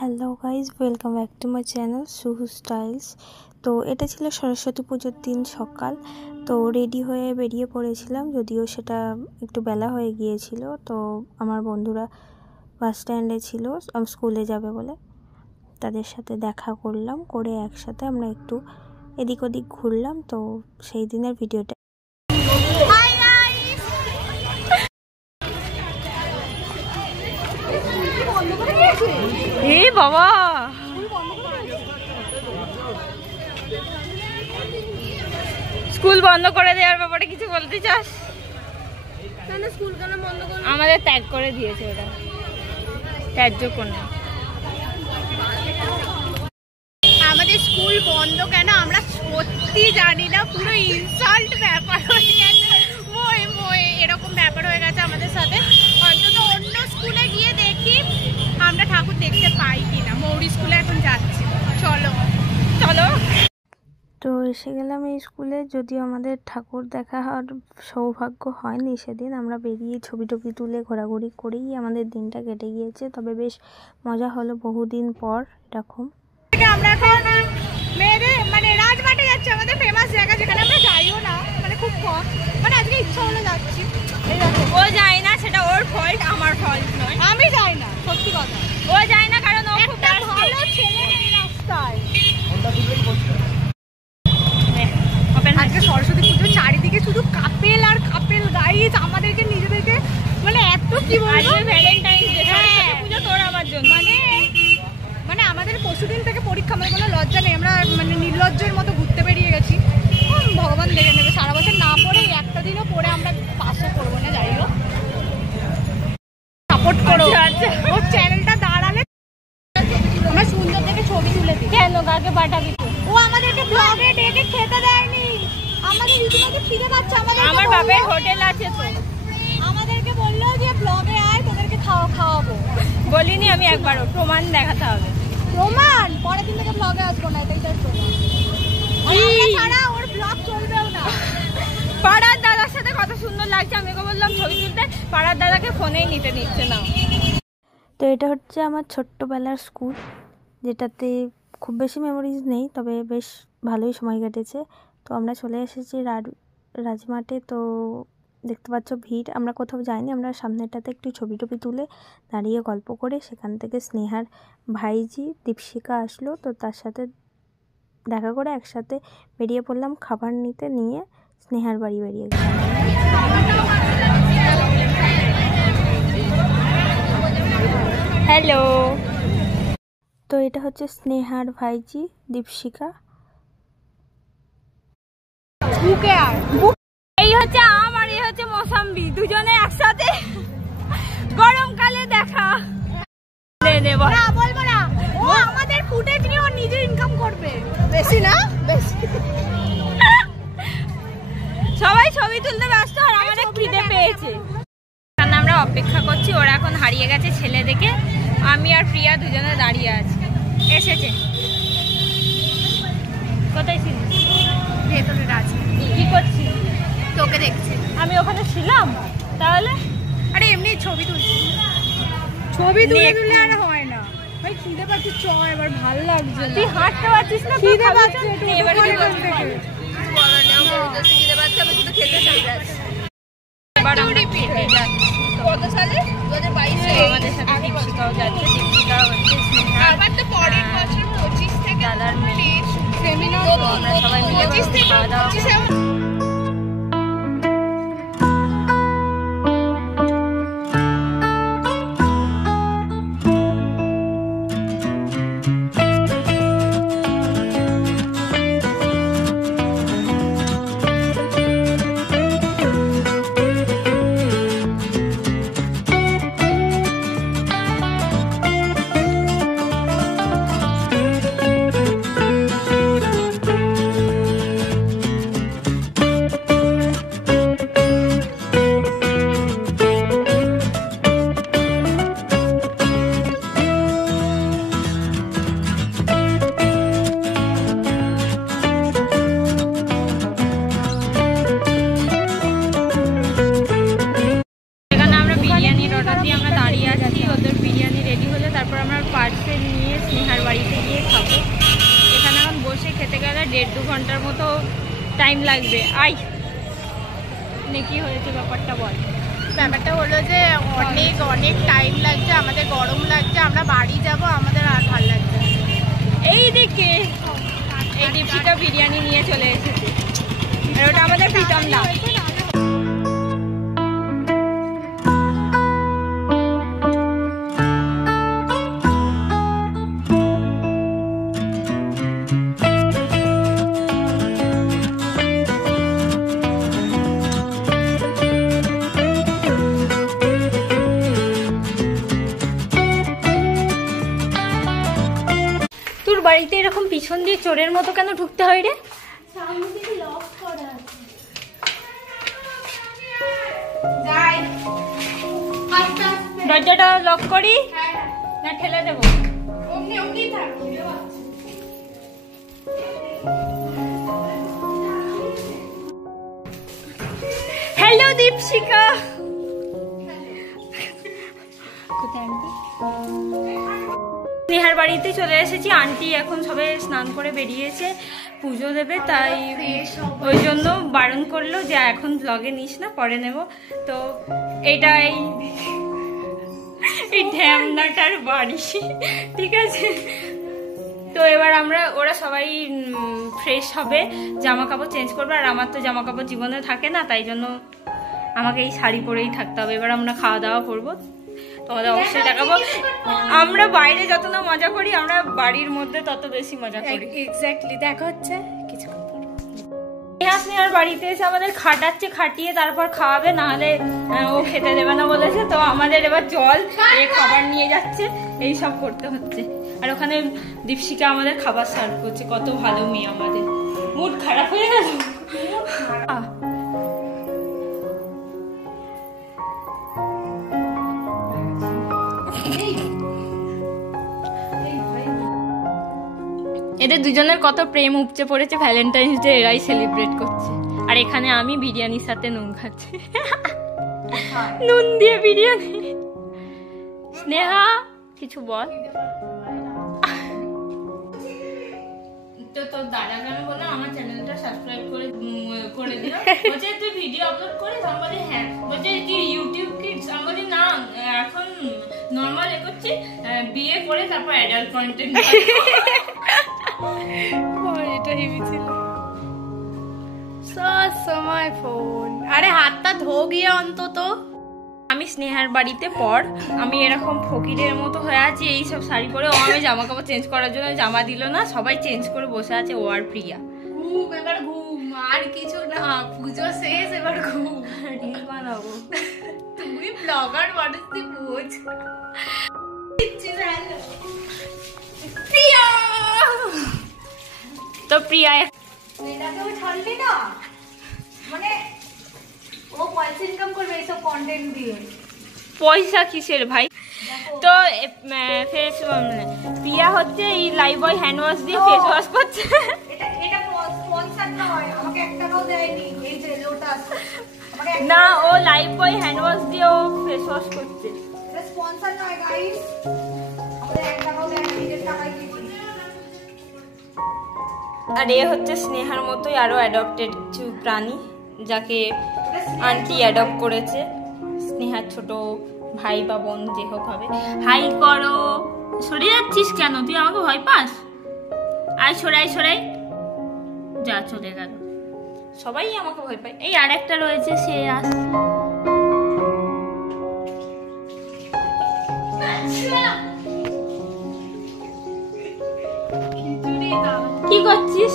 Hello guys, welcome back to my channel Suhu Styles. তো এটা ছিল সরস্বতী পুজোর দিন সকাল। তো রেডি হয়ে বেরিয়ে পড়েছিলাম, যদিও সেটা একটু বেলা হয়ে গিয়েছিল। তো আমার বন্ধুরা বাস স্ট্যান্ডে ছিল স্কুলে যাবে বলে, তাদের সাথে দেখা করলাম, করে একসাথে আমরা একটু এদিক ওদিক ঘুরলাম। তো সেই দিনের ভিডিওটা বাবা স্কুল বন্ধ করে দেওয়ার ব্যাপারে কিছু বলতে চাস? স্কুল কেন বন্ধ করে? আমাদের ত্যাগ করে দিয়েছে, ওটা ত্যায্য কন্যা। আমাদের স্কুল বন্ধ কেন আমরা সত্যি জানি না, পুরো ইনসাল্ট ব্যাপার হয়ে গেছে। এরকম ব্যাপার হয়ে গেছে আমাদের সাথে। অন্তত অন্য স্কুলে গিয়ে দেখি আমরা ঠাকুর দেখতে পাই কিনা। মৌরি স্কুলে এখন যাচ্ছি, চলো চলো। তো এসে গেলাম এই স্কুলে, যদিও আমাদের ঠাকুর দেখা হওয়ার সৌভাগ্য হয়নি সেদিন। আমরা বেরিয়ে ছবি টবি তুলে ঘোরাঘুরি করেই আমাদের দিনটা কেটে গিয়েছে। তবে বেশ মজা হলো বহুদিন পর এরকম। আমরা এখন রাজমাঠে যাচ্ছি, আমাদের ফেমাস জায়গা, যেখানে আমরা যাইও না, খুব কম, আজকে ইচ্ছা হলো যাচ্ছি। ও যায় না, সেটা ওর ফল্ট, আমার ফল্ট নয়। আমি যাই না, সত্যি কথা। ও যায় না কারণ ও খুব ভালো ছেলে এই রাস্তায়। আজকে সরস্বতী পুজো, চারিদিকে শুধু কাপেল আর কাপেল গাইজ। আমাদেরকে নিজেদেরকে এত কি বলবো, ভ্যালেন্টাইন ডে, সরস্বতী পুজো তোর আমার জন্য। আমাদের পরশুদিন থেকে পরীক্ষা, কোনো লজ্জা নেই। আমরা নির্লজ্জের মতো ঘুরতে বেরিয়ে গেছি। ভগবান দেখে নেবে, সারা বছর না পড়ে একটা দিনও পড়ে আমরা পাশও করবো না। যাই হোক, সাপোর্ট করো। ওর চ্যানেলটা দাঁড়ালে আমরা সুন্দর থেকে ছবি তুলে দিই। কেন কাকে পাঠাবি? ও আমাদেরকে ব্লগে ডেকে খেতে দেয়নি। আমাদের রীতিমতো খিদে পাচ্ছে। আমার বাবার হোটেল আছে, তো আমাদেরকে বললো যে ব্লগে আয়, তোদেরকে খাওয়াবো। বলিনি আমি একবারও, প্রমাণ দেখাতে হবে। প্রমাণ? পরের দিন থেকে ব্লগে আসবো না, এটাই তার প্রমাণ। ছাড়া ওর ব্লগ চলবেও না। পাড়ার দাদার সাথে কত সুন্দর লাগছে, আমি ওকে বললাম ছবি তুলতে, পাড়ার দাদাকে ফোনেই নিতে দিচ্ছে না। তো এটা হচ্ছে আমার ছোট্টবেলার স্কুল, যেটাতে খুব বেশি মেমোরিজ নেই, তবে বেশ ভালোই সময় কেটেছে। তো আমরা চলে এসেছি রাজমাঠে। তো দেখতে পাচ্ছ ভিড়। আমরা কোথাও যাইনি, আমরা সামনেটাতে একটু ছবি টবি তুলে দাঁড়িয়ে গল্প করে সেখান থেকে স্নেহার ভাইজি দীপশিকা আসলো। তো তার সাথে দেখা করে একসাথে বেরিয়ে পড়লাম খাবার নিতে, নিয়ে স্নেহার বাড়ি বেরিয়ে গেলাম। হ্যালো। তো এটা হচ্ছে স্নেহার ভাইজি দীপশিকা। এই হচ্ছে আম আর এই হচ্ছে মৌসাম্বি, দুজনে একসাথে গরমকালে দেখা। বলবো না, ও আমাদের ফুটেজ নিয়ে ও নিজে ইনকাম করবে। বেশি না, বেশি। সবাই ছবি তুলতে ব্যস্ত, আর আমাদের খিদে পেয়েছে। আমরা অপেক্ষা করছি, ওরা এখন হারিয়ে গেছে ছেলে দেখে। আমি আর প্রিয়া দুজনে দাঁড়িয়ে আছি। এসেছে। কোথায় ছিলিস? ভেতরে আছে। কি করছিস? তোকে দেখছি। আমি ওখানে ছিলাম তাহলে? আরে এমনি ছবি তুলছি। ছবি তুলে আর হয় না ভাই, খিদে পাচ্ছে। চ এবার, ভালো লাগছে। তুই হাঁটতে পারছিস না? খিদে পাচ্ছে, এবার খিদে পাচ্ছে, আমি শুধু খেতে চাই। এবার আমরা খেতে যাচ্ছি। কত সালে? 2022-এ আমাদের সাথে দীপশিকাও যাচ্ছে। দীপশিকা হচ্ছে আবার তো পরের বছর 25 থেকে দাদার মেয়ে। সেমিনার। আমরা সবাই মিলে খাওয়া দাওয়া টিফিন নিয়ে স্নেহার বাড়িতে গিয়ে খাবো। এখানে এখন বসে খেতে গেলে 1.5-2 ঘন্টার মতো টাইম লাগবে। আই কি হয়েছে ব্যাপারটা বল। ব্যাপারটা হলো যে অনেক অনেক টাইম লাগছে, আমাদের গরম লাগছে, আমরা বাড়ি যাব, আমাদের আর ভালো লাগছে। এইদিকে এই দীপশিকা বিরিয়ানি নিয়ে চলে এসেছে, আর ওটা আমাদের প্রীতম দা। তোর বাড়িতে এরকম পিছন দিয়ে চোরের মতো কেন ঢুকতে হয় রে? দরজাটা লক করি না ঠেলে দেবো? হ্যালো দীপশিকা। কোথায় স্নেহার বাড়িতে চলে এসেছি। আন্টি এখন সবে স্নান করে বেরিয়েছে, পুজো দেবে, তাই ওই জন্য বারণ করলো যে এখন ব্লগে নিস না, পরে নেব। তো এটা এই ঢ্যামনাটার বাড়ি, ঠিক আছে। তো এবার ওরা সবাই ফ্রেশ হবে, জামা কাপড় চেঞ্জ করবে, আর আমার তো জামা কাপড় জীবনে থাকে না, তাই জন্য আমাকে এই শাড়ি পরেই থাকতে হবে। এবার আমরা খাওয়া দাওয়া করবো, তোমাদের অবশ্যই দেখাবো। আমরা বাইরে যত না মজা করি, আমরা বাড়ির মধ্যে তত বেশি মজা করি। এক্স্যাক্টলি, দেখা হচ্ছে কিছু। স্নেহার বাড়িতে এসে আমাদের খাটাচ্ছে, খাটিয়ে তারপর খাওয়াবে, নাহলে ও খেতে দেবে না বলেছে। তো আমাদের এবার জল খাবার নিয়ে যাচ্ছে, এই সব করতে হচ্ছে। আর ওখানে দীপশিকা আমাদের খাবার সার্ভ করছে, কত ভালো মেয়ে আমাদের। মুড খারাপ হয়ে গেল। এদের দুজনের কত প্রেম উপচে পড়েছে, ভ্যালেন্টাইন্স ডে এরাই সেলিব্রেট করছে। আর এখানে আমি বিরিয়ানির সাথে নুন খাচ্ছি, নুন দিয়ে বিরিয়ানি। স্নেহা কিছু বল। তো তোর দাদাকে আমি বললাম আমার চ্যানেলটা সাবস্ক্রাইব করে দিও। বলছে তুই ভিডিও আপলোড করিস? আমি বলি হ্যাঁ। বলছে কি ইউটিউব কিডস? আমি বলি না, এখন নর্মাল করছি, বিয়ে করে তারপর অ্যাডাল্ট কন্টেন্ট। এটা হেভি ছিল। সময় ফোন, আরে হাতটা ধো গিয়ে অন্তত। আমি স্নেহার বাড়িতে পর আমি এরকম ফকিরের মতো হয়ে আছি, এইসব শাড়ি পরে। ও আমি জামা কাপড় চেঞ্জ করার জন্য জামা দিল না, সবাই চেঞ্জ করে বসে আছে, ও আর প্রিয়া। ঘুম, এবার ঘুম, আর কিছু না, পুজো শেষ, এবার ঘুম। রিল বানাবো। তুমি ব্লগার মানুষ, তুই বোঝ। প্রিয়া তো প্রিয়া এটাকেও ছাড়লি না, মানে ও পয়সা ইনকাম করবে এইসব কন্টেন্ট দিয়ে। পয়সা কিসের ভাই? তো প্রিয়া হচ্ছে এই লাইফ বয় হ্যান্ড ওয়াশ দিয়ে ফেস ওয়াশ করছে। এটা স্পন্সর নয়, আমাকে 1 টাকাও দেয়নি। এই যে লোটাস, না, ও লাইফ বয় হ্যান্ড ওয়াশ দিয়ে ও ফেস ওয়াশ করছে। এটা স্পন্সর নয় গাইস, আমাদের 1 টাকাও দেয়নি, নিজের টাকায় কিনেছি। আর এ হচ্ছে স্নেহার মতোই আরো অ্যাডপ্টেড কিছু প্রাণী, যাকে আন্টি অ্যাডপ্ট করেছে। স্নেহার ছোট ভাই বা বোন যে হোক হবে। হাই করো। সরে যাচ্ছিস কেন? তুই আমাকে ভয় পাস? আয় সরাই সরাই, যা চলে গেল। সবাই আমাকে ভয় পায়। এই আর একটা রয়েছে, সে আস। কি করছিস?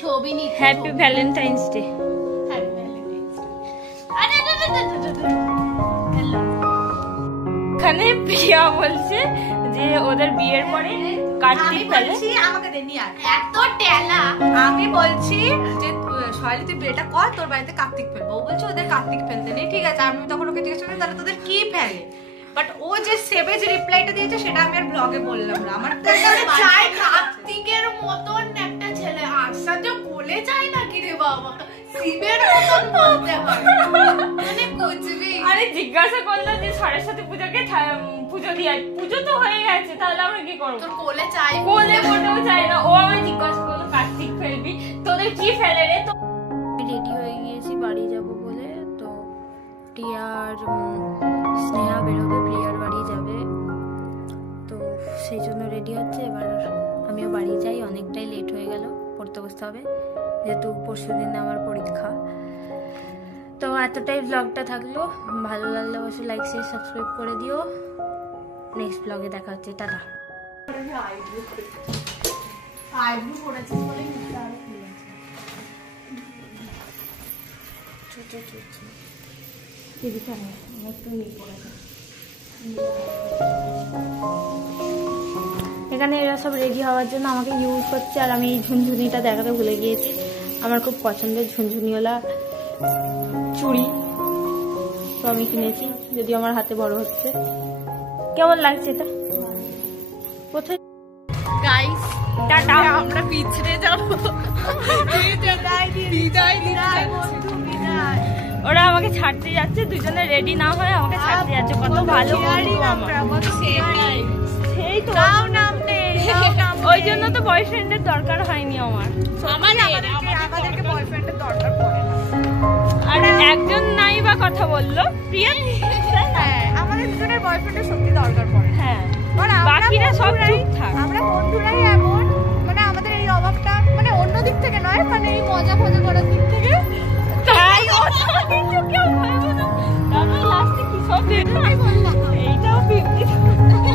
ছবি নি। Happy Valentine's day. এখানে প্রিয়া বলছে যে ওদের বিয়ের পরে কার্তিক ফেলে। আমাকে দেনি আর এত টেলা। আমি বলছি যে সকালে তুই বিয়েটা কর, তোর বাড়িতে কার্তিক ফেলবো। ও বলছে ওদের কার্তিক ফেলতে নেই। ঠিক আছে, আমি তখন ওকে জিজ্ঞেস করি তাহলে তোদের কি ফেলে। বাট ও যে সেভেজ রিপ্লাইটা দিয়েছে সেটা আমি আর ব্লগে বললাম না। আমার চাই কার্তিকের মতন একটা ছেলে, আর সাথে কোলে চাই না কি রে বাবা। শিবের মতন বলতে হয় মানে বুঝবি। আরে জিজ্ঞাসা করলো যে সরস্বতী পুজোকে পুজো দিয়ে পুজো তো হয়ে গেছে, তাহলে আমরা কি করবো? তোর কোলে চাই, কোলে মোটেও চাই না। ও আমায় জিজ্ঞাসা করলো কার্তিক ফেলবি, তোদের কি ফেলে রে? তো রেডি হয়ে গিয়েছি বাড়ি যাব বলে। তো প্রিয়ার স্নেহা বেরোবে, প্রিয়ার বাড়ি যাবে, তো সেই জন্য রেডি হচ্ছে। এবার আমিও বাড়ি যাই, অনেকটাই লেট হয়ে গেল, পড়তে বসতে হবে যেহেতু পরশু দিন আমার পরীক্ষা। তো এতটাই ব্লগটা থাকলো, ভালো লাগলে অবশ্যই লাইক শেয়ার সাবস্ক্রাইব করে দিও। নেক্সট ব্লগে দেখা হচ্ছে, টাটা। আইব্রু করেছিস বলে মুখটা আরো ফুলে এখানে এরা সব রেডি হওয়ার জন্য আমাকে ইউজ করছে, আর আমি এই ঝুনঝুনিটা দেখাতে ভুলে গিয়েছি। আমার খুব পছন্দের ঝুনঝুনিওয়ালা চুড়ি, তো আমি কিনেছি, যদি আমার হাতে বড় হচ্ছে। কেমন লাগছে এটা? কোথায় গাইস টাটা, আমরা পিছড়ে যাব। বিদায় বন্ধু, বিদায়। ওরা আমাকে ছাড়তে যাচ্ছে, দুজনে রেডি না হয়ে আমাকে ছাড়তে যাচ্ছে। কত ভালো বন্ধু আমার। সেই তো ওই জন্য তো বয়ফ্রেন্ডের দরকার হয়নি আমার। আমাদেরকে বয়ফ্রেন্ডের দরকার পড়ে না। আর একজন নাই বা কথা বললো, প্রিয়া হ্যাঁ, আমাদের দুজনের বয়ফ্রেন্ডের সত্যি দরকার পড়ে। হ্যাঁ, আর বাকিরা সব চুপ থাক। আমরা বন্ধুরাই এমন, মানে আমাদের এই অভাবটা মানে অন্য দিক থেকে নয়, মানে এই মজা ফজা করার দিক থেকে। তাই কেউ ভাবো না, তারপর লাস্টে কি সব এইটাও 50